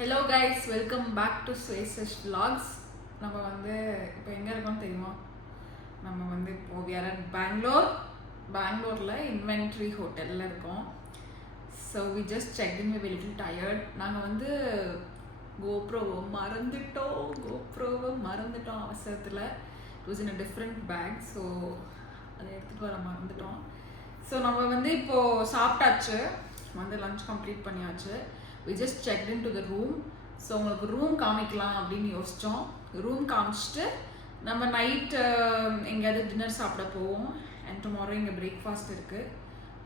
Hello guys, welcome back to ஸ்வேசஸ் vlogs. நம்ம வந்து இப்போ எங்கே இருக்கோம்னு தெரியுமா? நம்ம வந்து இப்போ we are at பெங்களூரில் இன்வென்ட்ரி ஹோட்டலில் இருக்கோம். So we just checked in, we were little tired. நாங்கள் வந்து கோப்ரோவை மறந்துட்டோம் அவசரத்தில். It was in a different bag, so அதை எடுத்துகிட்டு வர மறந்துட்டோம். ஸோ நம்ம வந்து இப்போது சாப்பிட்டாச்சு, வந்து லஞ்ச் கம்ப்ளீட் பண்ணியாச்சு. we just checked into the room. So உங்களுக்கு ரூம் காமிக்கலாம் அப்படின்னு யோசித்தோம். ரூம் காமிச்சிட்டு நம்ம நைட்டு எங்கேயாவது டின்னர் சாப்பிட போவோம். அண்ட் டுமாரோ இங்கே பிரேக்ஃபாஸ்ட் இருக்குது.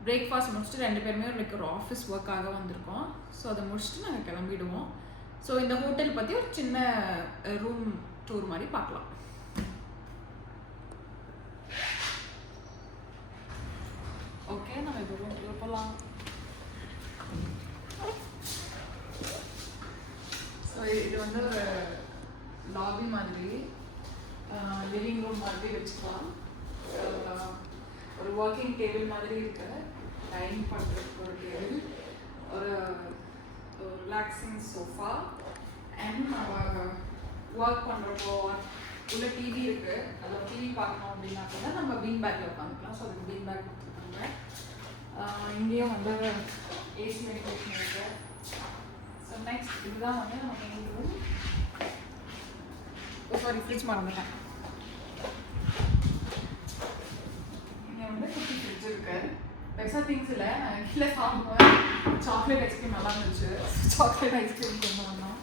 பிரேக்ஃபாஸ்ட் முடிச்சுட்டு ரெண்டு பேருமே ஒரு ஆஃபீஸ் ஒர்க்காக வந்திருக்கோம். ஸோ அதை முடிச்சுட்டு நாங்கள் கிளம்பிடுவோம். ஸோ இந்த ஹோட்டல் பற்றி ஒரு சின்ன ரூம் டூர் மாதிரி பார்க்கலாம். ஓகே, நம்ம இப்போ ரூம் போகலாம். ஸோ இது வந்து ஒரு லாபி மாதிரி, லிவிங் ரூம் மாதிரி வச்சுக்கலாம். ஒரு ஒர்க்கிங் டேபிள் மாதிரி இருக்கு, டைனிங் பண்ணுறதுக்கு ஒரு டேபிள், ஒரு ரிலாக்ஸிங் சோஃபா. அண்ட் நம்ம ஒர்க் பண்ணுறப்போ உள்ள டிவி இருக்குது. அதில் டிவி பார்க்கணும் அப்படின்னா கூட நம்ம பீன் பேக்கில் உட்காந்துக்கலாம். ஸோ அதுக்கு பீன் பேக் கொடுத்துருக்காங்க. இங்கேயும் வந்து ஏசி மெடிடேஷன் இருக்குது. ஸோ நெக்ஸ்ட் இதுதான் வந்து நம்ம மெயின் ரூம். சாரி, ஃப்ரிட்ஜ் மறந்துட்டேன். இங்கே வந்து குட்டி ஃப்ரிட்ஜ் இருக்கு. பெருசாக திங்ஸ் இல்லை. நான் கீழே சாப்பிடுவேன். சாக்லேட் ஐஸ்கிரீம் நல்லா இருந்துச்சு. சாக்லேட் ஐஸ்கிரீம் கொண்டு வந்தோம்.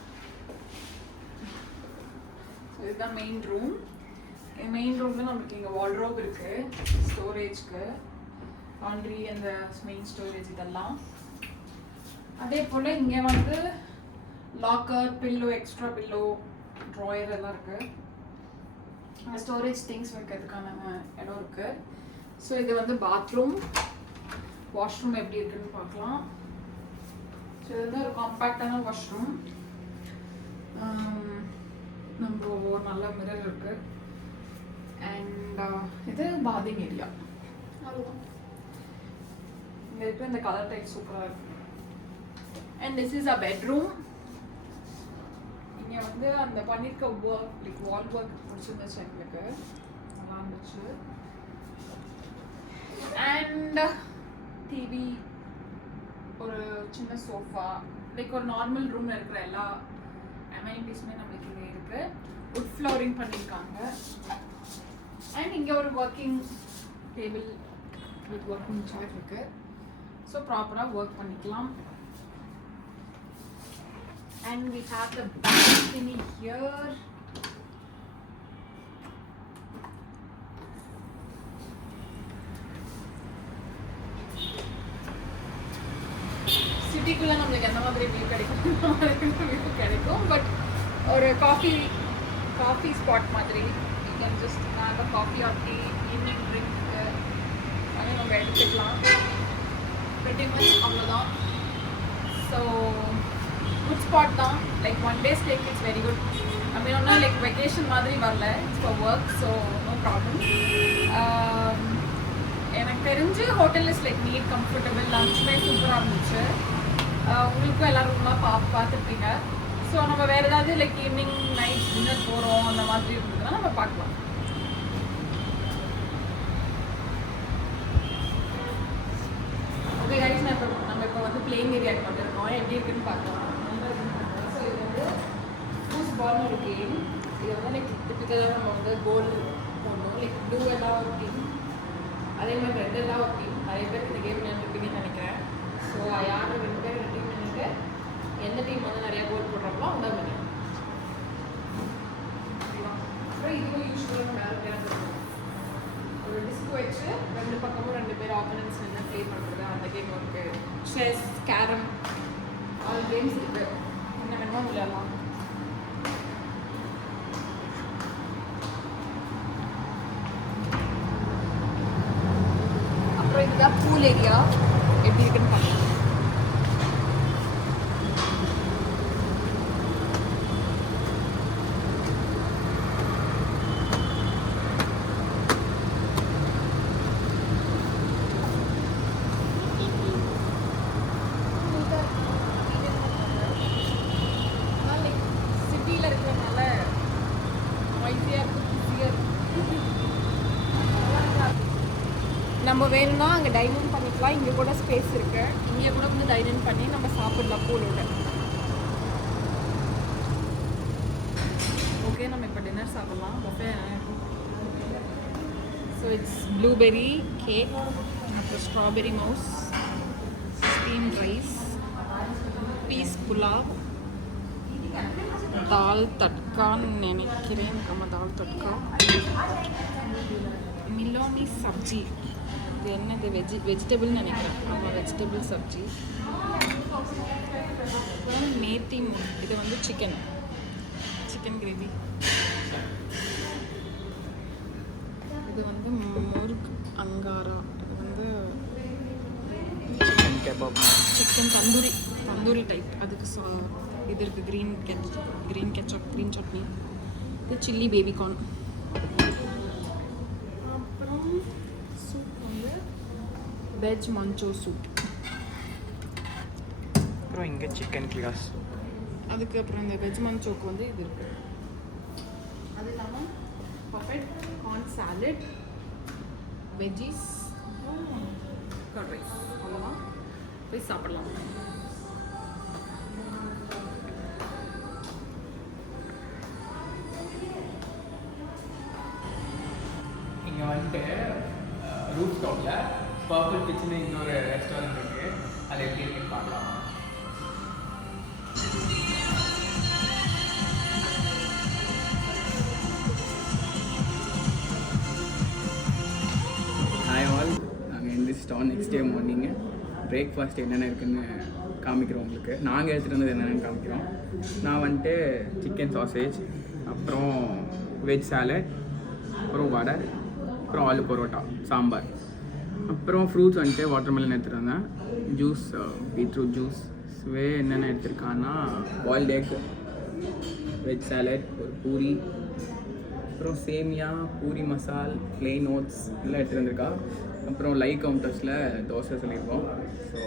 ஸோ இதுதான் மெயின் ரூம். மெயின் ரூமில் நம்மளுக்கு இங்கே வார்ட்ரோப் இருக்குது, ஸ்டோரேஜ்க்கு, லாண்ட்ரி அந்த மெயின் ஸ்டோரேஜ் இதெல்லாம். அதே போல் இங்கே வந்து locker, pillow, extra pillow, drawer எல்லாம் இருக்குது. ஸ்டோரேஜ் திங்ஸ் வைக்கிறதுக்கான இடம் இருக்குது. ஸோ இது வந்து பாத்ரூம். வாஷ்ரூம் எப்படி இருக்குன்னு பார்க்கலாம். ஸோ இது வந்து ஒரு காம்பேக்டான வாஷ்ரூம். நம்ம ஒரு நல்ல மிரர் இருக்குது. அண்ட் இது பாதிங் ஏரியா. அதுதான் இங்கே இருக்க இந்த கலர் டைப் சூப்பராக இருக்குது. And this is a bedroom. இங்கே வந்து அந்த பண்ணிருக்க ஒர்க், லைக் வால் ஒர்க் பிடிச்சிருந்துச்சு எங்களுக்கு, நல்லா இருந்துச்சு. அண்ட் டிவி, ஒரு சின்ன சோஃபா, லைக் ஒரு நார்மல் ரூமில் இருக்கிற எல்லா அமெனிட்டிஸுமே நம்மளுக்கு இங்கே இருக்குது. வுட் ஃப்ளோரிங் பண்ணியிருக்காங்க. அண்ட் இங்கே ஒரு ஒர்க்கிங் டேபிள் வித் ஒர்க்கிங் சேர் இருக்குது. ஸோ ப்ராப்பராக ஒர்க் பண்ணிக்கலாம். And we have the balcony here. சிட்டிக்குள்ள நம்மளுக்கு எந்த மாதிரி வியூ கிடைக்கும், பட் ஒரு காஃபி ஸ்பாட் மாதிரி. You can just have a coffee or tea, evening drink அதை நம்ம எடுத்துக்கலாம். pretty much அவ்வளோதான். ஸோ குட் ஸ்பாட் தான். லைக் ஒன் டே ஸ்டேக்கு இட்ஸ் வெரி குட். அப்படி ஒன்றா லைக் வெக்கேஷன் மாதிரி வரல, it's for work, so no problem. எனக்கு தெரிஞ்சு hotel is like neat, comfortable, லஞ்சுமே சூப்பராக இருந்துச்சு. உங்களுக்கும் எல்லாரும் பார்த்துருப்பீங்க. ஸோ நம்ம வேறு ஏதாவது லைக் ஈவினிங் நைட் டின்னர் போகிறோம் அந்த மாதிரி இருந்ததுன்னா நம்ம பார்க்கலாம். ஓகே கைஸ், நம்ம இப்போ வந்து பிளேயிங் ஏரியாவுக்கு வந்துருக்கோம். எப்படி இருக்குன்னு பார்க்கலாம். ஸோ இது வந்து ஃபூஸ் பால்னு ஒரு கேம். இது வந்து லைக் டிப்பிக்கலாக நம்ம வந்து கோல் போடணும். லைக் ப்ளூ எல்லாம் ஒரு டீம், அதே மாதிரி ரெட் எல்லாம் ஒரு டீம். நிறைய பேர் இந்த கேம் விளையாண்டுருப்பீங்கன்னு நினைக்கிறேன். ஸோ யார் 2 பேர் 2 டீம் பண்ணிட்டு எந்த டீம் வந்து நிறையா கோல் போடுறாங்களோ அவங்க தான் பண்ணி. அப்புறம் இதுவும் யூஸ்வலாக வேறு விளையாண்டுருக்கோம். ஒரு டிஸ்க் வச்சு 2 பக்கமும் 2 பேர் ஆப்பனன்ஸ் என்ன ப்ளே பண்ணுறது அந்த கேம் இருக்குது. செஸ், கேரம், ஆல் கேம்ஸ் இருக்குது. என்ன வேணுமோ விளையாடலாம். அப்புறம் இதுதான் பூல் ஏரியா, எப்படி இருக்குன்னு பார்க்கலாம். நம்ம வேணும்னா அங்கே டைனிங் பண்ணிக்கலாம். இங்கே கூட ஸ்பேஸ் இருக்குது. இங்கே கூட வந்து டைனிங் பண்ணி நம்ம சாப்பிடலாம் பூலோட. ஓகே, நம்ம இப்போ டின்னர் சாப்பிட்லாம். Buffet. So it's blueberry cake, அப்புறம் strawberry mousse, steam rice, peas pulao, dal தட்கான்னு நினைக்கிறேன். நம்ம தால் தட்கா, மிலோனி சப்ஜி. இது என்னது? வெஜிடபிள்னு நினைக்கிறேன். ஆமாம், வெஜிடபிள் சப்ஜி. அப்புறம் மேத்தி இது வந்து சிக்கன் கிரேவி. இது வந்து முர்க் அங்காரா. இது வந்து chicken kebab, chicken tandoori type. அதுக்கு இது இருக்குது, க்ரீன் கெச்சப், க்ரீன் சட்னி. இது சில்லி பேபிகார்ன். அப்புறம் சூப் வந்து வெஜ் மஞ்சோ சூப். அப்புறம் இங்கே சிக்கன் கிளாஸ். அதுக்கு அப்புறம் இந்த வெஜ் மஞ்சோக்கு வந்து இது இருக்குது. அது இல்லாமல் buffet corn salad, veggies, curd rice. அவ்வளோதான். போய் சாப்பிடலாம். இங்கே வந்துட்டு ரூட் ஸ்டாப்பில் பர்பிள் கிச்சன் இன்னொரு ரெஸ்டாரண்ட் இருக்குது. அது எப்படி இருக்குன்னு பார்க்கலாம். ஹாய் ஆல், நாங்கள் எந்திரிச்சிட்டோம். நெக்ஸ்ட் டே மார்னிங்கு பிரேக்ஃபாஸ்ட் என்னென்ன இருக்குதுன்னு காமிக்கிறோம் உங்களுக்கு. நாங்கள் எடுத்துகிட்டு வந்தது என்னென்னு காமிக்கிறோம். நான் வந்துட்டு சிக்கன் சாசேஜ், அப்புறம் வெஜ் சாலட், அப்புறம் வடை, அப்புறம் ஆலு பரோட்டா, சாம்பார், அப்புறம் ஃப்ரூட்ஸ் வந்துட்டு வாட்டர்மெலன் எடுத்துகிட்டு வந்தேன். Juice, beetroot juice. என்னென்ன எடுத்திருக்கான்னா பாயில்டு எக், வெஜ் சாலட், ஒரு பூரி, அப்புறம் சேமியா, பூரி மசால், ப்ளெயின் ஓட்ஸ் எல்லாம் எடுத்துகிட்டு வந்திருக்கா. அப்புறம் லைவ் கவுண்டர்ஸில் தோசை சொல்லியிருக்கோம். ஸோ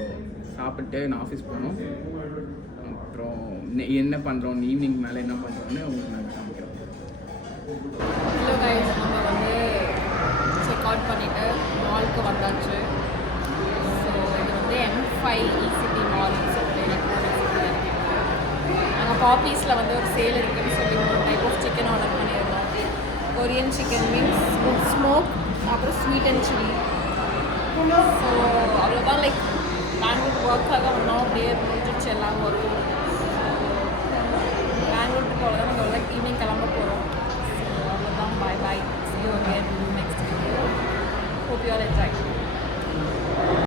சாப்பிட்டு நான் ஆஃபீஸ் போகணும். அப்புறம் என்ன பண்ணுறோம், ஈவினிங் மேலே என்ன பண்ணுறோன்னு உங்களுக்கு நாங்கள் காமிக்கிறோம். ஹலோ கைஸ், நம்ம வந்து செக் அவுட் பண்ணிவிட்டு மாலுக்கு வந்தாச்சு. ஸோ இது வந்து M5 ECT மால். நாங்கள் பாப்பீஸில் வந்து ஒரு சேல் இருக்குதுன்னு சொல்லி ஒரு டைப் ஆஃப் சிக்கன் ஆர்டர் பண்ணியிருந்தோம். கொரியன் சிக்கன் மீன்ஸ் ஸ்மோக், அப்புறம் ஸ்வீட் அண்ட் சில்லி. ஸோ அவ்வளோதான். லைக் பெங்களூர் ஒர்க்காக வந்தோம், அப்படியே முடிஞ்சிடுச்சு எல்லாம் ஒர்க்கும். பெங்களூருக்கு போகிறதா நாங்கள் அவ்வளோ ஈவினிங் கிளம்ப போகிறோம். ஸோ அவ்வளோதான். பாய் பாய். See you again next video. Hope you all enjoy.